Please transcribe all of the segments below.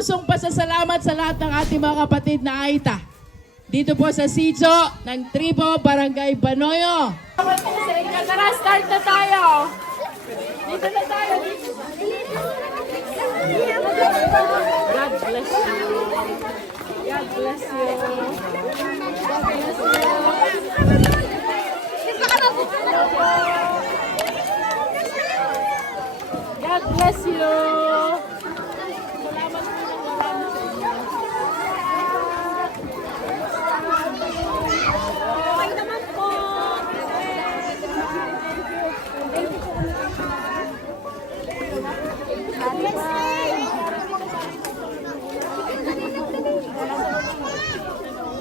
taus-pusong pasasalamat sa lahat ng ating mga kapatid na Aita. Dito po sa Sitio ng Tribo, Barangay Banoyo. Tara, start na tayo. Dito na tayo. God bless you. God bless you. God bless you. God bless you. Salamat po ng marami. Okay naman po.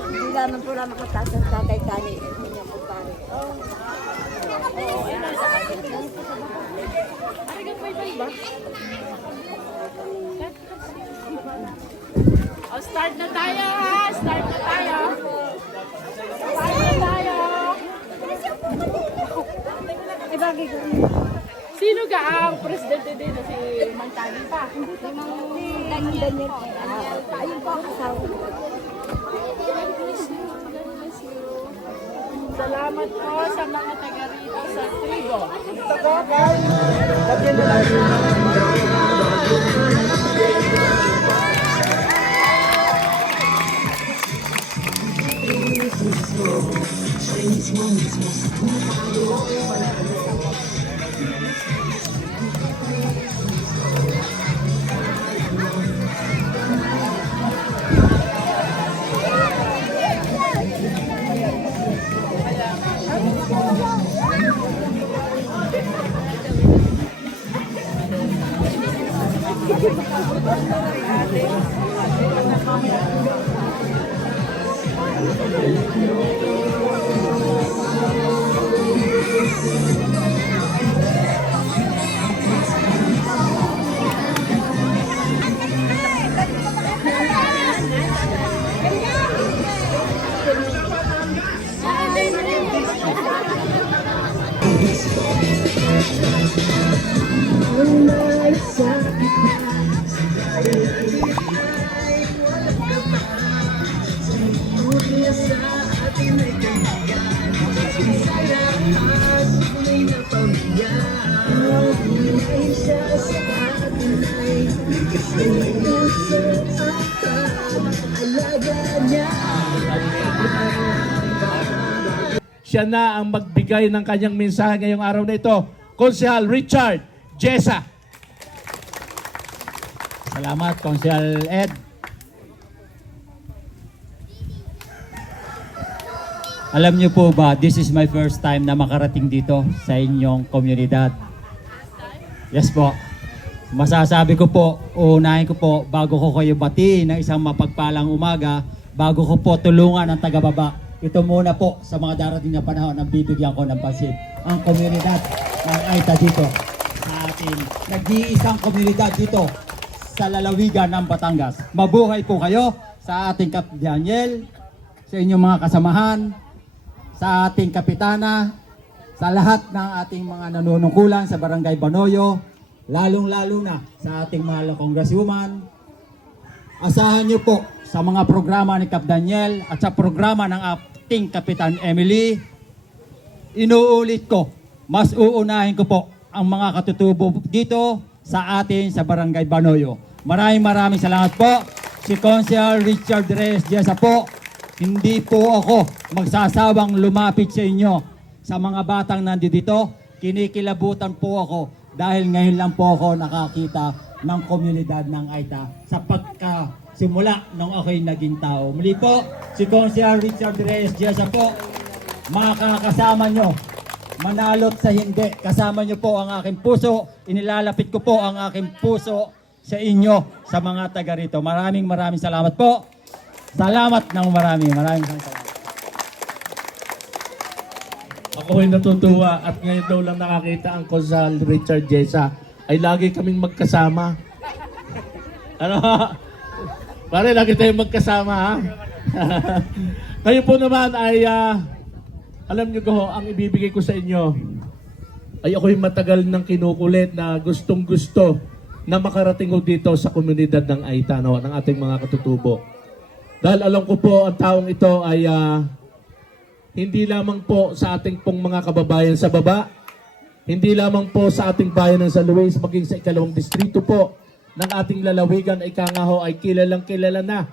Hindi naman po naman mataas ang tatay kani. Hindi po pare. Oh, start na tayo ha! Start na tayo! Start na tayo! Ibagi ko. Sino ka ang presidente din na si Mantani pa? Daniel. Ayun po ako sa Salamat po sa mga taga rito sa Tribo. Siya na ang magbigay ng kanyang mensahe ngayong araw na ito. Konsehal Richard Jessa. Salamat, Konsehal Ed. Alam niyo po ba, this is my first time na makarating dito sa inyong komunidad. Yes po. Masasabi ko po, uunahin ko po, bago ko kayo bati ng isang mapagpalang umaga, bago ko po tulungan ang taga-baba, ito muna po sa mga darating na panahon ang bibigyan ko ng pansin. Ang komunidad ng Aita dito sa ating nag-iisang komunidad dito sa lalawigan ng Batangas. Mabuhay po kayo sa ating Kap Daniel, sa inyong mga kasamahan, sa ating kapitana, sa lahat ng ating mga nanunungkulan sa Barangay Banoyo, lalong-lalo na sa ating mahal na congresswoman. Asahan niyo po sa mga programa ni Kap Daniel at sa programa ng ating Kapitan Emily. Inuulit ko, mas uunahin ko po ang mga katutubo dito sa atin sa Barangay Banoyo. Maraming salamat po. Si Konsehal Richard Reyes Jessa po. Hindi po ako magsasawang lumapit sa inyo sa mga batang nandito. Kinikilabutan po ako dahil ngayon lang po ako nakakita ng komunidad ng Aita sa pagkasimula nung ako'y naging tao. Muli po, si Konsehal Richard Reyes Jessa po, makakasama nyo, manalot sa hindi, kasama nyo po ang aking puso, inilalapit ko po ang aking puso sa inyo, sa mga taga rito. Maraming salamat po. Salamat ng maraming salamat. Ako ay natutuwa at ngayon daw lang nakakita ang Konsehal Richard Jessa. Ay lagi kaming magkasama. Ano? Pare, lagi tayong magkasama ha? Kayo po naman ay alam nyo ko, ang ibibigay ko sa inyo ay ako'y matagal ng kinukulit na gustong gusto na makarating ho dito sa komunidad ng Aita, no, ng ating mga katutubo. Dahil alam ko po ang taong ito ay hindi lamang po sa ating pong mga kababayan sa baba, hindi lamang po sa ating bayan ng San Luis, maging sa ikalawang distrito po ng ating lalawigan ay kangaho ay kilalang kilala na.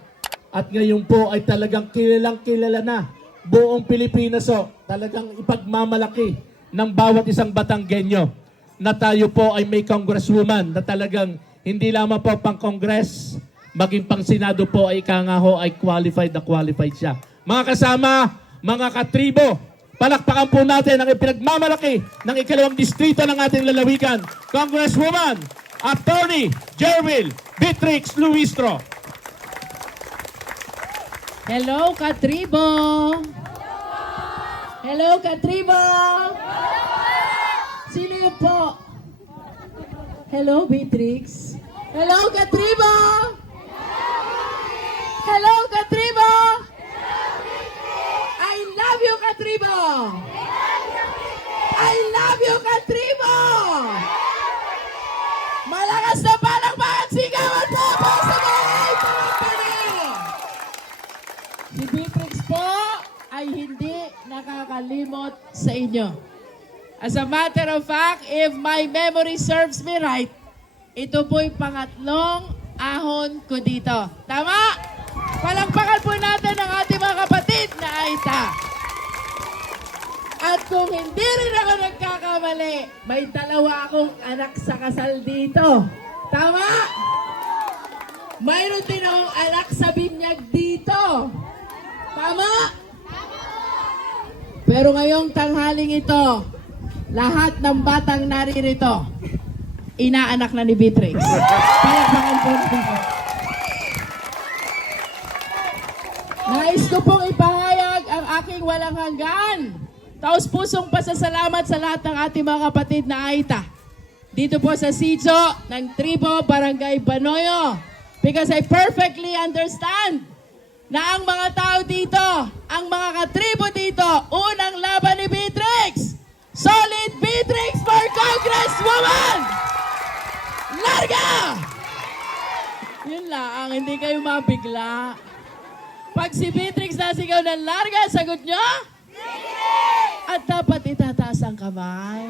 At ngayon po ay talagang kilalang kilala na. Buong Pilipinas o talagang ipagmamalaki ng bawat isang Batanggenyo na tayo po ay may congresswoman na talagang hindi lamang po pang Congress, maging pang Senado po ay kangaho ay qualified na qualified siya. Mga kasama, mga katribo, palakpakan po natin ang ipinagmamalaki ng ikalawang distrito ng ating lalawigan, Congresswoman, Attorney Jerwil Beatrix Luistro. Hello, Katribo! Hello, Katribo! Sino yun po? Hello, Beatrix. Hello, Katribo! Hello, Katribo! I love you, Katribo! I love you, Katribo! Malakas na palakpakan, sigawan po po sa bahay! Si Beatrix po ay hindi nakakalimot sa inyo. As a matter of fact, if my memory serves me right, ito po'y pangatlong ahon ko dito. Tama? Palakpakan po natin ang ating mga kapatid na Aita. At kung hindi rin ako nagkakamali, may dalawa akong anak sa kasal dito. Tama? Mayroon din akong anak sa binyag dito. Tama? Pero ngayong tanghaling ito, lahat ng batang naririto, inaanak na ni Beatrix. Palakpakan po natin. Nais ko pong ipahayag ang aking walang hanggan. Taos-pusong pasasalamat sa lahat ng ating mga kapatid na Aita. Dito po sa Sitio ng Tribo, Barangay Banoyo. Because I perfectly understand na ang mga tao dito, ang mga katribo dito, unang laban ni Beatrix. Solid Beatrix for Congresswoman! Larga! Yun lang, hindi kayo mabigla. Pag si Beatrix nasigaw ng larga, sagot nyo? At dapat itataas ang kamay.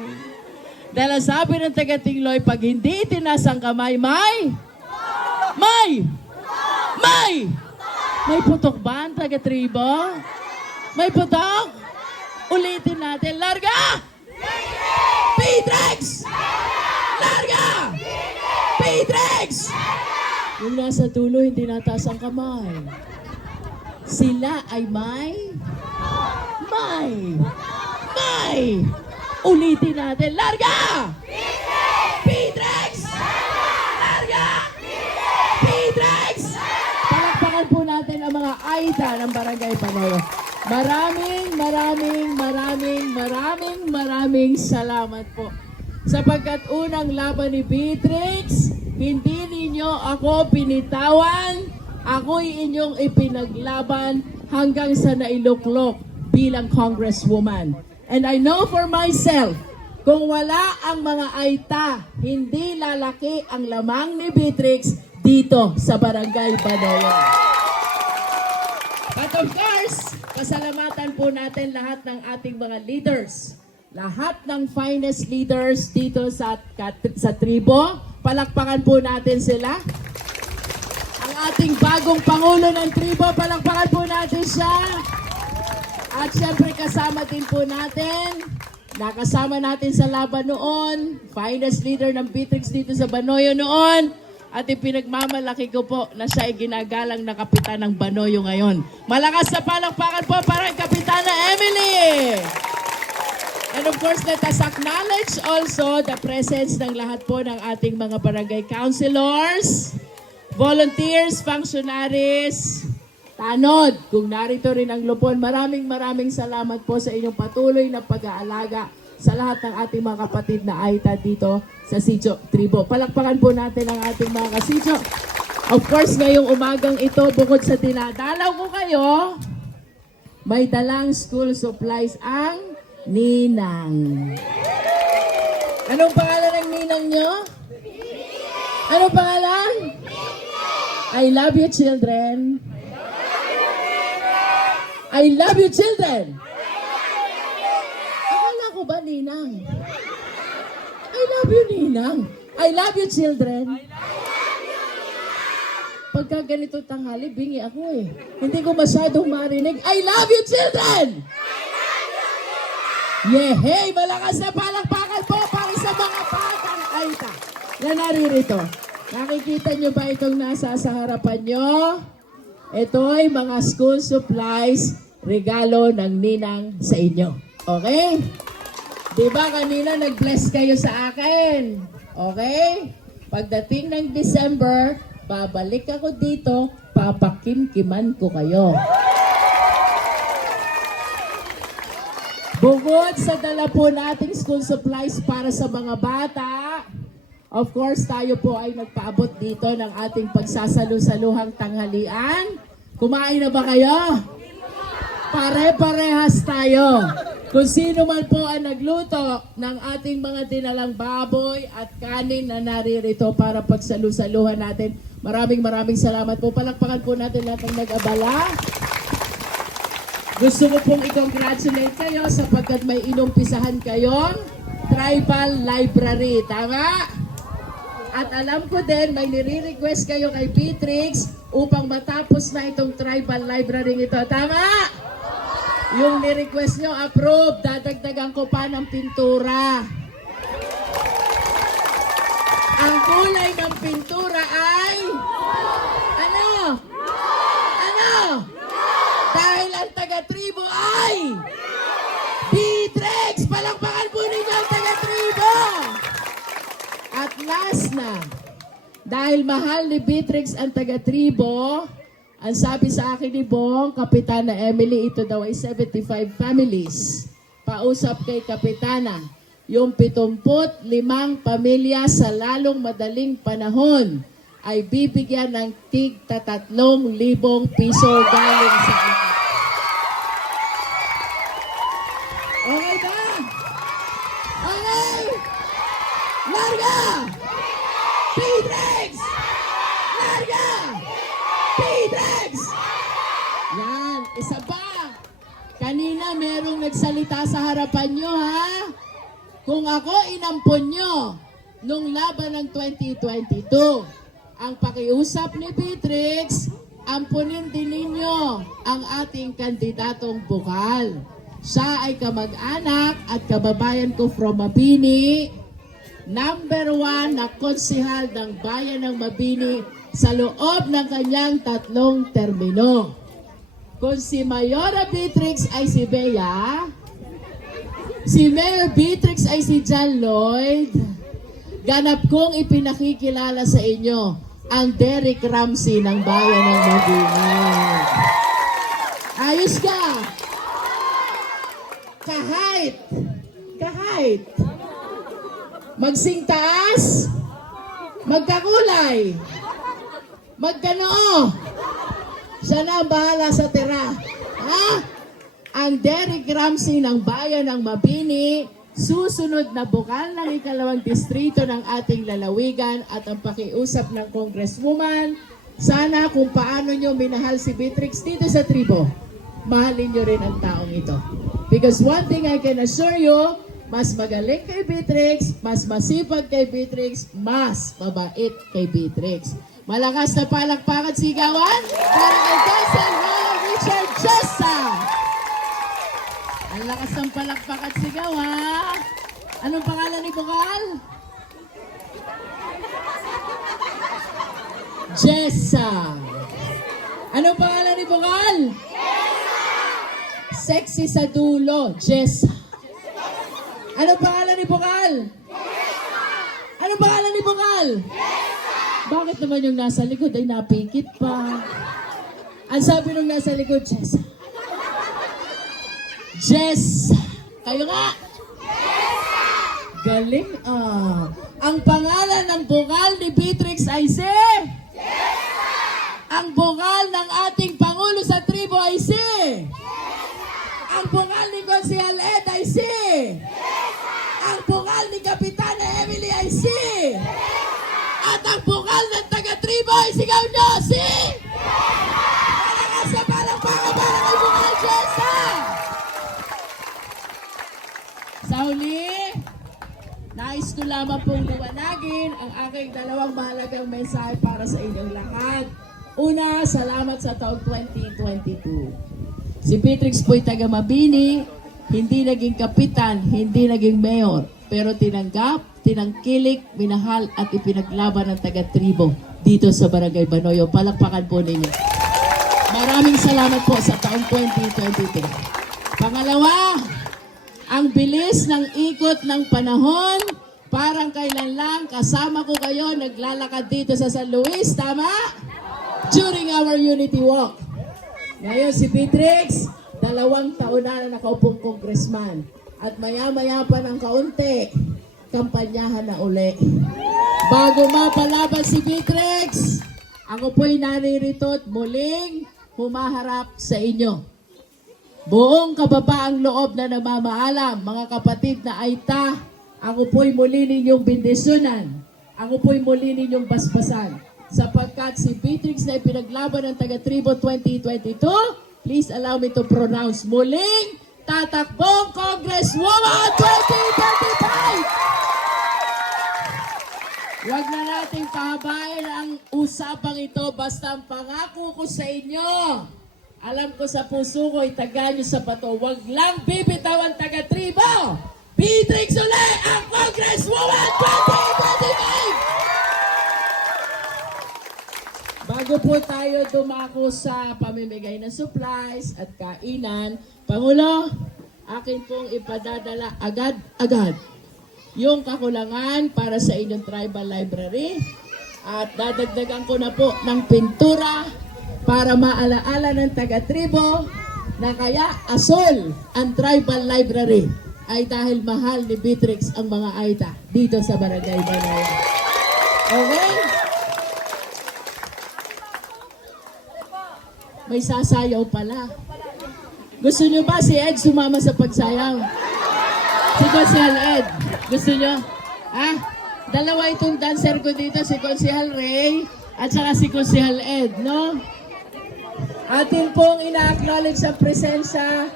Dahil ang sabi ng taga-Tingloy, pag hindi itinaas ang kamay, may putok ba ang taga-tribo? May putok? Ulitin natin. Larga! Beatrix! Larga! Beatrix! Yung nasa dulo, hindi nataas ang kamay. Sila ay may. Ulitin natin. Larga! Beatrix! Larga! Beatrix! Palakpakan po natin ang mga Aita ng Barangay Banoyo. Maraming salamat po. Sapagkat unang laban ni Beatrix, hindi ninyo ako binitawan. Ako'y inyong ipinaglaban hanggang sa nailuklok bilang Congresswoman. And I know for myself, kung wala ang mga Aita, hindi lalaki ang lamang ni Beatrix dito sa Barangay Banoyo. But of course, pasalamatan po natin lahat ng ating mga leaders. Lahat ng finest leaders dito sa tribo. Palakpakan po natin sila. Ang ating bagong Pangulo ng tribo, palakpakan po natin siya. At syempre kasama din po natin, nakasama natin sa laban noon, finest leader ng Beatrix dito sa Banoyo noon, at ipinagmamalaki ko po na siya ay ginagalang na kapitan ng Banoyo ngayon. Malakas na palakpakan po para kay Kapitana Emily! And of course, let us acknowledge also the presence ng lahat po ng ating mga barangay councilors, volunteers, functionaries, tanod, kung narito rin ang lupon. Maraming salamat po sa inyong patuloy na pag-aalaga sa lahat ng ating mga kapatid na Aita dito sa Sitio Tribo. Palakpakan po natin ang ating mga kasitio. Of course, ngayong umagang ito, bukod sa dinadalaw ko kayo, may dalang school supplies ang Ninang. Anong pangalan ng ninang nyo? Anong Ano pangalan? I love you, children. I love you, children. Akala ko ba, Ninang? I love you, Ninang. I love you, children. Pagka ganito tanghali, bingi ako eh. Hindi ko masyadong marinig. I love you, children! Yehey! Malakas na palakpakan po para sa mga batang Aita na naririto. Nakikita nyo ba itong nasa sa harapan nyo? Ito'y mga school supplies, regalo ng Ninang sa inyo. Okay? Diba kanina nag-bless kayo sa akin? Okay? Pagdating ng December, babalik ako dito, papakimkiman ko kayo. Bukod sa dala po nating school supplies para sa mga bata, of course, tayo po ay nagpaabot dito ng ating pagsasalu-saluhang tanghalian. Kumain na ba kayo? Pare-parehas tayo. Kung sino man po ang nagluto ng ating mga dinalang baboy at kanin na naririto para pagsalu-saluhan natin. Maraming salamat po. Palakpakan po natin lahat ng nag-abala. Gusto ko pong i-congratulate kayo sapagkat may inumpisahan kayong tribal library. Tama? At alam ko din, may nire-request kayo kay Beatrix upang matapos na itong tribal library ito. Tama? Yung ni-request nyo, approve. Dadagdagan ko pa ng pintura. Ang kulay ng pintura ay... Ano? Ano? Dahil ang taga-tribo ay... Beatrix! Palakpakan po ninyo ang taga-tribo! At last na, dahil mahal ni Beatrix ang taga-tribo, ang sabi sa akin ni Bong, Kapitana Emily, ito daw ay 75 families. Pausap kay Kapitana, yung 75 pamilya sa lalong madaling panahon ay bibigyan ng tig 3,000 piso galing sa akin. Okay ba? Okay! Larga! Beatrix! Larga! Beatrix! Yan, isa pa. Kanina merong nagsalita sa harapan nyo, ha? Kung ako inampon nyo nung laban ng 2022, ang pakiusap ni Beatrix, ampunin din ninyo ang ating kandidatong bukal. Siya ay kamag-anak at kababayan ko from Mabini, number 1 na konsehal ng bayan ng Mabini sa loob ng kanyang 3 termino. Kung si Mayora Beatrix ay si Bea, si Mayor Beatrix ay si John Lloyd, ganap kong ipinakikilala sa inyo ang Derek Ramsey ng bayan ng Mabini. Ayos ka! Kahit. Magsing taas, magkakulay, magkanoo. Siya na ang bahala sa tira. Ha? Ang Derek Ramsey ng bayan ng Mabini, susunod na bukal ng 2nd distrito ng ating lalawigan at ang pakiusap ng Congresswoman. Sana kung paano nyo minahal si Beatrix dito sa tribo, mahalin nyo rin ang taong ito. Because one thing I can assure you, mas magaling kay Beatrix, mas masipag kay Beatrix, mas mabait kay Beatrix. Malakas na palakpakan sigawan para kay Council Richard Jessa. Ang lakas ng palakpakan sigawan. Anong pangalan ni Bukal? Jessa. Anong pangalan ni Bukal? Sexy sa dulo, Jessa. Anong pangalan ni Bukal? Jessa! Anong pangalan ni Bukal? Jessa! Bakit naman yung nasa likod ay napikit pa? Ang sabi nung nasa likod, Jessa. Jessa! Kayo nga! Jessa! Galing ah. Ang pangalan ng Bukal ni Beatrix ay si? Jessa! Ang bukal ng ating Pangulo sa tribo ay si? Ang bukal ni Konsehal Ed ay si? Ang bukal ni Kapitana Emily ay si? At ang bukal sigaw nyo, si? Malakas sa palakpakan para kay Bukal Jessa! Sa huli, nais ko lamang pong liwanagin ang aking dalawang mahalagang mensahe para sa inyong lahat. Una, salamat sa taong 2022. Si Beatrix po'y taga Mabini, hindi naging kapitan, hindi naging mayor, pero tinanggap, tinangkilik, minahal at ipinaglaban ng taga-tribo dito sa Barangay Banoyo. Palakpakan po ninyo. Maraming salamat po sa taong 2022. Pangalawa, ang bilis ng ikot ng panahon, parang kailan lang kasama ko kayo naglalakad dito sa San Luis, tama? During our Unity Walk. Ngayon si Beatrix, 2 taon na nakaupong congressman. At maya-maya pa ng kaunti, kampanyahan na uli. Bago mapalaban si Beatrix, ako po'y naririto at muling humaharap sa inyo. Buong kababaang loob na namamaalam, mga kapatid na Aita, ako po'y muli ninyong bindisyonan. Ako po'y muli ninyong basbasan. Sapagkat si Beatrix na ipinaglaban ng taga-tribo 2022, please allow me to pronounce muling tatakbong Congresswoman 2025! Huwag na nating pahabain ang usapang ito, basta ang pangako ko sa inyo. Alam ko sa puso ko, itaga nyo sa bato. Huwag lang bibitaw ang taga-tribo. Beatrix uli ang Congresswoman 2025! Bago po tayo dumako sa pamimigay ng supplies at kainan, Pangulo, akin pong ipadadala agad-agad yung kakulangan para sa inyong tribal library at dadagdagan ko na po ng pintura para maalaala ng taga-tribo na kaya asol ang tribal library ay dahil mahal ni Beatrix ang mga Aita dito sa Barangay Banoyo. Okay? May sasayaw pala. Gusto nyo ba si Ed sumama sa pagsayaw? Si Konsehal Ed. Gusto nyo? Ha? Dalawa itong dancer ko dito, si Konsehal Ray at saka si Konsehal Ed, no? Atin pong ina-acknowledge ang presensya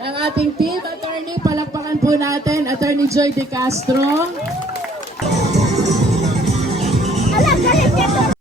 ng ating team attorney. Palakpakan po natin, Attorney Joy De Castro. Alam, galit dito.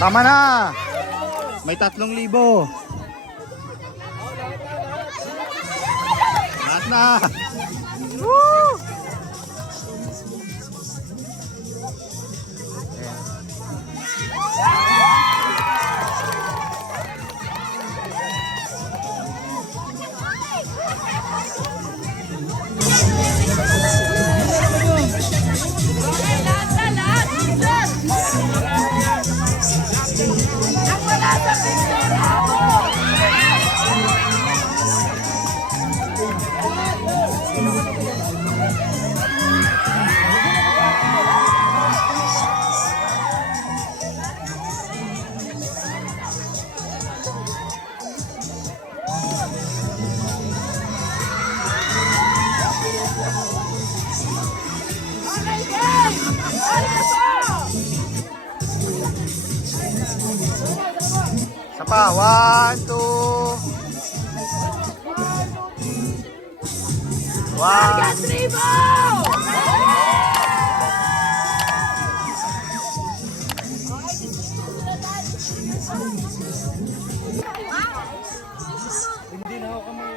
Tama na! May 3,000. Lahat na! Woo! Isa pa, 1, 2. 1. Hindi na ako kami.